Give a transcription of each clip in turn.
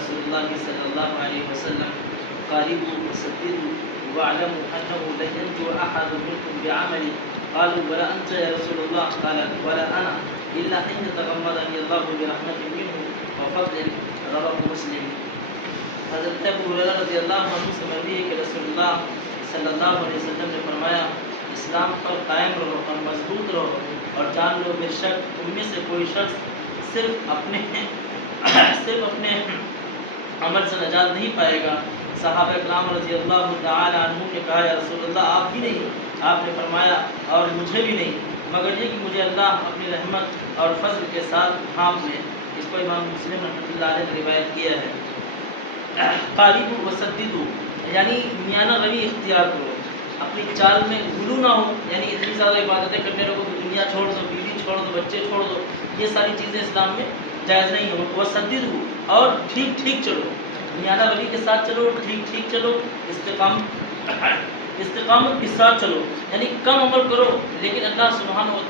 رسول الله صلى الله عليه وسلم قاربوا وسددوا واعلموا أنه لن ينجو أحد منكم بعمله. قالوا ولا أنت يا رسول الله؟ قال ولا أنا إلا أن يتغمدني الله برحمة منه وفضل. رواه مسلم. حضرت ابو ہریرہ رضی اللہ عنہ سے مروی ہے کہ رسول اللہ صلی اللہ علیہ وسلم نے فرمایا اسلام پر قائم رہو اور مضبوط رہو اور جان لو بے شک تم میں سے کوئی شخص صرف اپنے عمل سے نجات نہیں پائے گا. صحابہ کرام رضی اللہ تعالی عنہ نے کہا یا رسول اللہ آپ بھی نہیں؟ آپ نے فرمایا اور مجھے بھی نہیں مگر یہ کہ مجھے اللہ اپنی رحمت اور فضل کے ساتھ ڈھانپ لے. اس کو امام مسلم رحمۃ اللہ علیہ نے روایت کیا ہے. قاربوا وسددوا یعنی میانہ روی اختیار کرو، اپنی چال میں غلو نہ ہو، یعنی اتنی زیادہ عبادتیں کرنے لگو کہ دنیا چھوڑ دو، بیوی چھوڑ دو، بچے چھوڑ دو، یہ ساری چیزیں اسلام میں جائز نہیں ہو. وسددوا اور ٹھیک ٹھیک چلو، میانہ روی کے ساتھ چلو، ٹھیک ٹھیک چلو، استقامت کے ساتھ چلو، یعنی کم عمل کرو لیکن اللہ سبحانہ و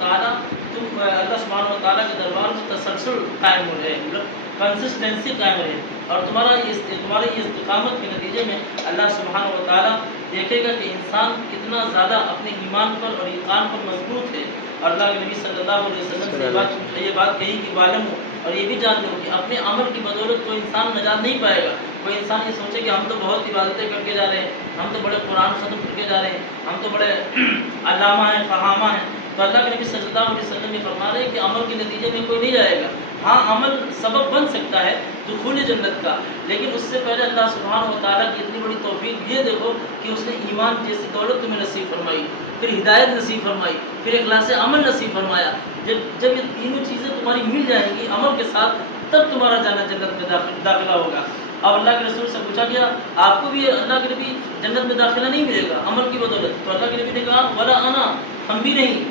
تعالیٰ کے دربار میں تسلسل قائم ہو رہے، کنسسٹنسی قائم رہے اور تمہارے یہ استقامت کے نتیجے میں اللہ سبحانہ و تعالیٰ دیکھے گا کہ انسان کتنا زیادہ اپنے ایمان پر اور ایقان پر مضبوط ہے. اور اللہ کے نبی صلی اللہ علیہ وسلم سے یہ بات کہی کہ معلوم ہو اور یہ بھی جان لو کہ اپنے عمل کی بدولت کوئی انسان نجات نہیں پائے گا. کوئی انسان یہ سوچے کہ ہم تو بہت عبادتیں کر کے جا رہے ہیں، ہم تو بڑے قرآن ختم کر کے جا رہے ہیں، ہم تو بڑے علامہ ہیں، فہامہ ہیں، تو اللہ کے نبی صلی اللہ علیہ وسلم یہ فرما رہے ہیں کہ عمل کے نتیجے میں کوئی نہیں جائے گا. ہاں عمل سبب بن سکتا ہے دخول جنت کا، لیکن اس سے پہلے اللہ سبحانہ و تعالیٰ کی اتنی بڑی توفیق یہ دیکھو کہ اس نے ایمان جیسی دولت تمہیں نصیب فرمائی، پھر ہدایت نصیب فرمائی، پھر اخلاص عمل نصیب فرمایا. جب یہ تینوں چیزیں تمہاری مل جائیں گی عمل کے ساتھ تب تمہارا جانا جنت میں داخلہ ہوگا. اب اللہ کے رسول سے پوچھا گیا آپ کو بھی اللہ کے نبی جنت میں داخلہ نہیں ملے گا عمل کی بدولت؟ تو اللہ کے نبی نے کہا ولا انا، ہم بھی نہیں،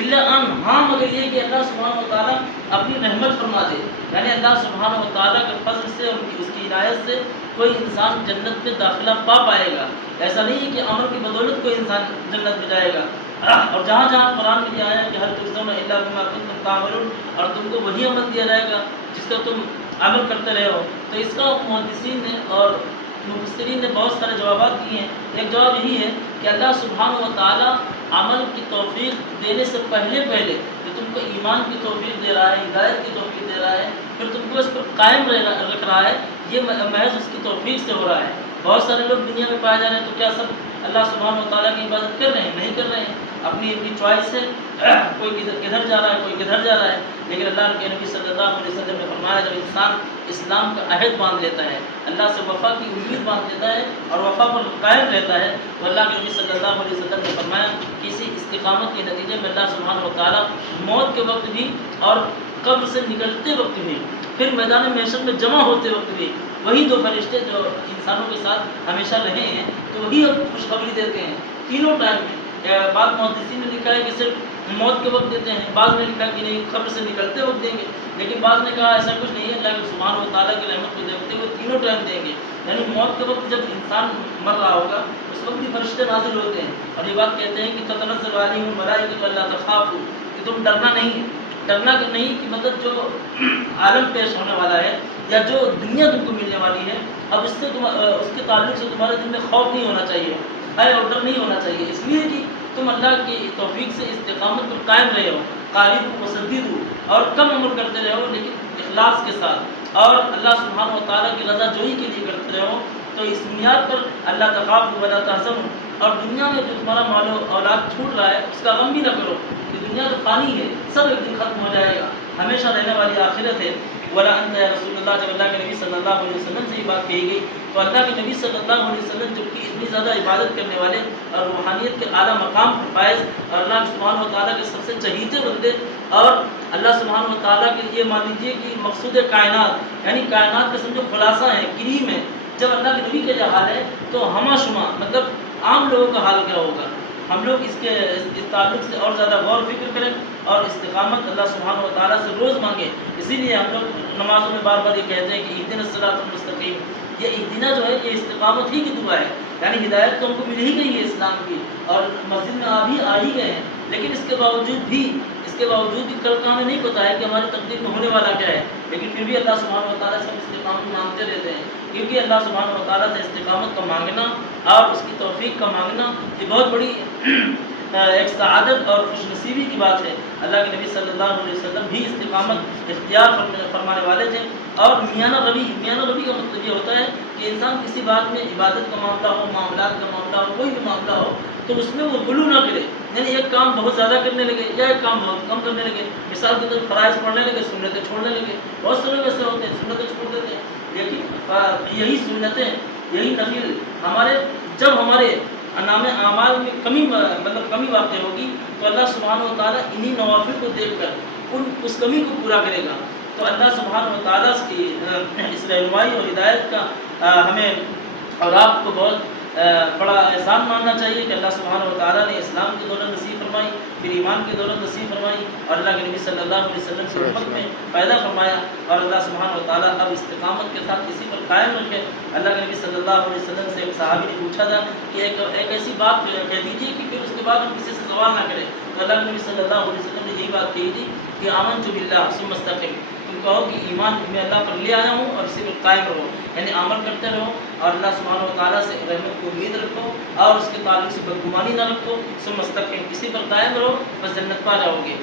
الا ان، ہاں مگر یہ کہ اللہ سبحانہ و تعالیٰ اپنی رحمت فرما دے، یعنی اللہ سبحانہ و تعالیٰ کے فضل سے اور اس کی عنایت سے کوئی انسان جنت میں داخلہ پا پائے گا. ایسا نہیں ہے کہ عمل کی بدولت کوئی انسان جنت میں جائے گا. اور جہاں جہاں قرآن میں یہ آیا کہ ہر تجزون الا بما کنتم تعملون، اور تم کو وہی عمل دیا جائے گا جس کا تم عمل کرتے رہے ہو، تو اس کا محدثین نے اور مفسرین نے بہت سارے جوابات دیے ہیں. ایک جواب یہی ہے کہ اللہ سبحانہ و تعالیٰ عمل کی توفیق دینے سے پہلے جو تم کو ایمان کی توفیق دے رہا ہے، ہدایت کی توفیق دے رہا ہے، پھر تم کو اس پر قائم رکھ رہا ہے، یہ محض اس کی توفیق سے ہو رہا ہے. بہت سارے لوگ دنیا میں پائے جا رہے ہیں تو کیا سب اللہ سبحانہ و تعالیٰ کی عبادت کر رہے ہیں؟ نہیں کر رہے ہیں، اپنی چوائس سے کوئی کدھر جا رہا ہے، کوئی کدھر جا رہا ہے. لیکن اللہ کے نبی صلی اللہ علیہ وسلم نے فرمایا جب انسان اسلام کا عہد باندھ لیتا ہے، اللہ سے وفا کی امید باندھ لیتا ہے اور وفا پر قائم رہتا ہے، تو اللہ کے نبی صلی اللہ علیہ وسلم نے فرمایا کسی استقامت کے نتیجے میں اللہ سبحانہ و تعالیٰ موت کے وقت بھی اور قبر سے نکلتے وقت بھی، پھر میدان محشر میں جمع ہوتے وقت بھی وہی دو فرشتے جو انسانوں کے ساتھ ہمیشہ رہے ہیں تو وہی اب خوشخبری دیتے ہیں تینوں ٹائم میں. بعض محدثین نے لکھا ہے کہ صرف موت کے وقت دیتے ہیں، بعض نے لکھا کہ نہیں قبر سے نکلتے وقت دیں گے، لیکن بعض نے کہا ایسا کچھ نہیں ہے، اللہ سبحانہ و تعالیٰ کی رحمت کو دیکھتے ہوئے تینوں ٹائم دیں گے. یعنی موت کے وقت جب انسان مر رہا ہوگا اس وقت بھی فرشتے نازل ہوتے ہیں اور یہ بات کہتے ہیں کہ تتنزل علیہم الملائکۃ الا تخافوا، کہ تم ڈرنا نہیں کہ مطلب جو عالم پیش ہونے والا ہے یا جو دنیا تم کو ملنے والی ہے اب اس کے تعلق سے تمہارے دل میں خوف نہیں ہونا چاہیے، حیا اور ڈر نہیں ہونا چاہیے، اس لیے کہ تم اللہ کی توفیق سے استقامت پر قائم رہے ہو، قاربوا وسددوا، اور کم عمل کرتے رہے ہو لیکن اخلاص کے ساتھ اور اللہ سبحانہ و تعالیٰ کی رضا جوئی کے لیے کرتے رہے ہو. تو اس بنیاد پر اللہ تخافوا ولا تحزنوا، اور دنیا میں جو تمہارا مال و اولاد چھوٹ رہا ہے اس کا غم بھی نہ کرو کہ دنیا تو فانی ہے، سب ایک دن ختم ہو جائے گا، ہمیشہ رہنے والی آخرت ہے. ولا انت یا رسول اللہ، جب اللہ کے نبی صلی اللہ علیہ وسلم سے یہ بات کہی گئی تو اللہ کے نبی صلی اللہ علیہ وسلم جو کہ اتنی زیادہ عبادت کرنے والے اور روحانیت کے اعلیٰ مقام پر فائز اور اللہ سبحانہ و تعالیٰ کے سب سے چہیتے بندے اور اللہ سبحانہ و تعالیٰ کے لیے مان لیجیے کہ مقصود کائنات، یعنی کائنات کا سمجھو خلاصہ ہے، کریم ہے، جب اللہ کے نبی کا یہ حال ہے تو ہمہ شمع مطلب عام لوگوں کا حال کیا ہوگا. ہم لوگ اس تعلق سے اور زیادہ غور فکر کریں اور استقامت اللہ سبحانہ و تعالیٰ سے روز مانگیں. اسی لیے ہم لوگ نمازوں میں بار بار یہ کہتے ہیں کہ اہدنا الصراط المستقیم، یہ اہدنا جو ہے یہ استقامت ہی کی دعا ہے، یعنی ہدایت تو ہم کو مل ہی گئی ہے اسلام کی اور مسجد میں آ ہی گئے ہیں، لیکن اس کے باوجود بھی کل کا ہمیں نہیں پتا ہے کہ ہماری تقدیر میں ہونے والا کیا ہے، لیکن پھر بھی اللہ سبحانہ و تعالیٰ سے ہم استقامت مانگتے رہتے ہیں. کیونکہ اللہ سبحانہ و تعالیٰ سے استقامت کا مانگنا اور اس کی توفیق کا مانگنا یہ بہت بڑی ایک سعادت اور خوش نصیبی کی بات ہے۔ اللہ کے نبی صلی اللہ علیہ وسلم بھی استقامت اختیار فرمانے والے تھے۔ اور میانہ روی کا مطلب یہ ہوتا ہے کہ انسان کسی بات میں عبادت کا معاملہ ہو، معاملات کا معاملہ ہو، کوئی بھی معاملہ ہو تو اس میں وہ غلو نہ کرے، یعنی ایک کام بہت زیادہ کرنے لگے یا ایک کام بہت کم کرنے لگے۔ مثال کے طور پر فرائض پڑھنے لگے، سنتیں چھوڑنے لگے۔ بہت سے لوگ ایسے ہوتے ہیں سنتیں چھوڑ دیتے ہیں، لیکن یہی سنتیں، یہی نفل جب ہمارے نام اعمال میں کمی واقع ہوگی تو اللہ سبحانہ و تعالیٰ انہی نوافل کو دیکھ کر اس کمی کو پورا کرے گا۔ تو اللہ سبحانہ و تعالیٰ کی اس رہنمائی اور ہدایت کا ہمیں اور آپ کو بہت بڑا احسان ماننا چاہیے کہ اللہ سبحانہ و تعالیٰ نے اسلام کی دولت نصیب فرمائی، پھر ایمان کی دولت نصیب فرمائی اور اللہ کے نبی صلی اللہ علیہ وسلم کی امت میں پیدا فرمایا۔ اور اللہ سبحانہ و تعالیٰ اب استقامت کے ساتھ اسی پر قائم رکھے۔ اللہ کے نبی صلی اللہ علیہ وسلم سے ایک صحابی نے پوچھا تھا کہ ایک ایسی بات کہہ دیجیے کہ پھر اس کے بعد ہم کسی سے سوال نہ کریں۔ تو اللہ کے نبی صلی اللہ علیہ وسلم نے یہی بات کہی تھی کہ آمنت باللہ ثم استقم، تم کہو کہ ایمان میں اللہ پر لے آیا ہوں اور اسی پر قائم رہو، یعنی عمل کرتے رہو اور اللہ سبحانہ و تعالیٰ سے رحمت کی امید رکھو اور اس کے تعلق سے بدگمانی نہ رکھو۔ ثم استقم، اسی پر قائم رہو، بس جنت پا جاؤ گے۔